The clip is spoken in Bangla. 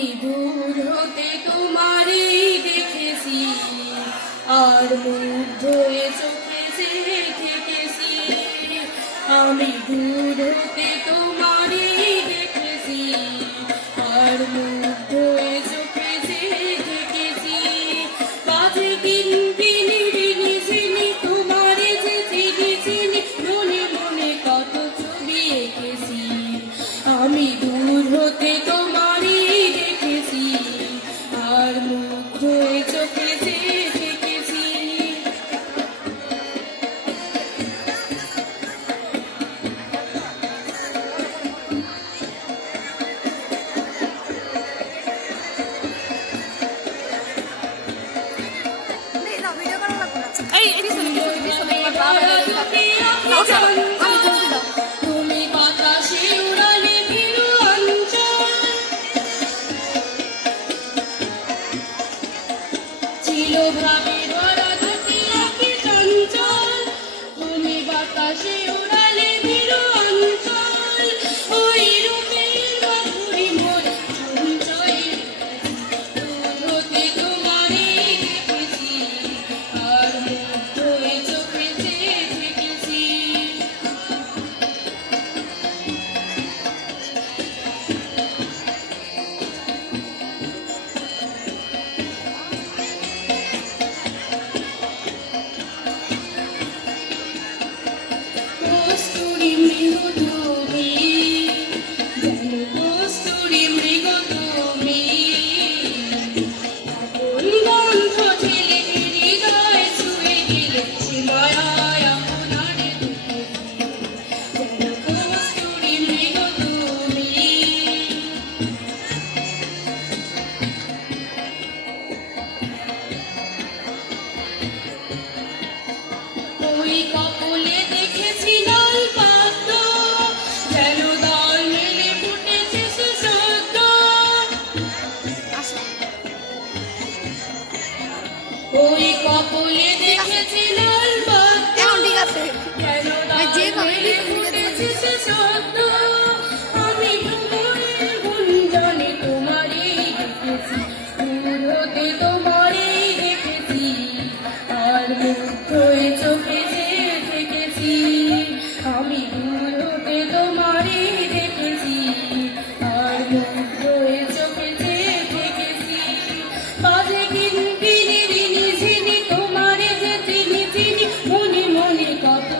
আমি দূর হতে তোমারই দেখেছি, আর মুগ্ধ হয়ে চোখে চেয়ে থেকেছি। আমি দূর হতে তোমারই দেখেছি, আর মুগ্ধ হয়ে চোখে চেয়ে থেকেছি। বাজে কিনকিনি রিনি ঝিনি তোমারে যে চিনি চিনি, মনে মনে কত ছবি এঁকেছি। আমি দূর হতে তোমারই দেখেছি, আর মুগ্ধ হয়ে চোখে চেয়ে থেকেছি। তুমি বাতাসে উড়ালে ভিড় অঞ্চল, ছিল ভাবে ভরা ধুতিয়া কি চঞ্চল। তুমি বাতাসে উড়ালে ভিড় অঞ্চল, ওই রূপের মাধুরী মোর চঞ্চল। দূর হতে তোমারে দেখেছি, আর মুগ্ধ হয়ে চোখে চেয়ে থেকেছি। কস্তুরী মৃগ তুমি, যেন কস্তুরী মৃগ তুমি, আপন গন্ধ ঝেলে হৃদয় ছুঁয়ে গেলে সীমায় আপনারে দেখেছি। যেন কস্তুরী মৃগ তুমি। ওই কপলে দেখেছি লাল পদ্ম, যেন দল মেলে ফুটেছে সুসদ্য। ওই কপলে দেখেছি লাল পদ্ম, যেন দল মেলে ফুটেছে সুসদ্য। আমি ভ্রমরের গুঞ্জনে তোমারই দেখেছি, দূর হতে তোমারই দেখেছি, আর মুগ্ধ হয়ে চোখে চেয়ে থেকেছি। আমি দূর হতে তোমারই দেখেছি, আর মুগ্ধ হয়ে চোখে চেয়ে থেকেছি। বাজে কিনকিনি রিনি ঝিনি তোমারে যে চিনি চিনি, মনে মনে কত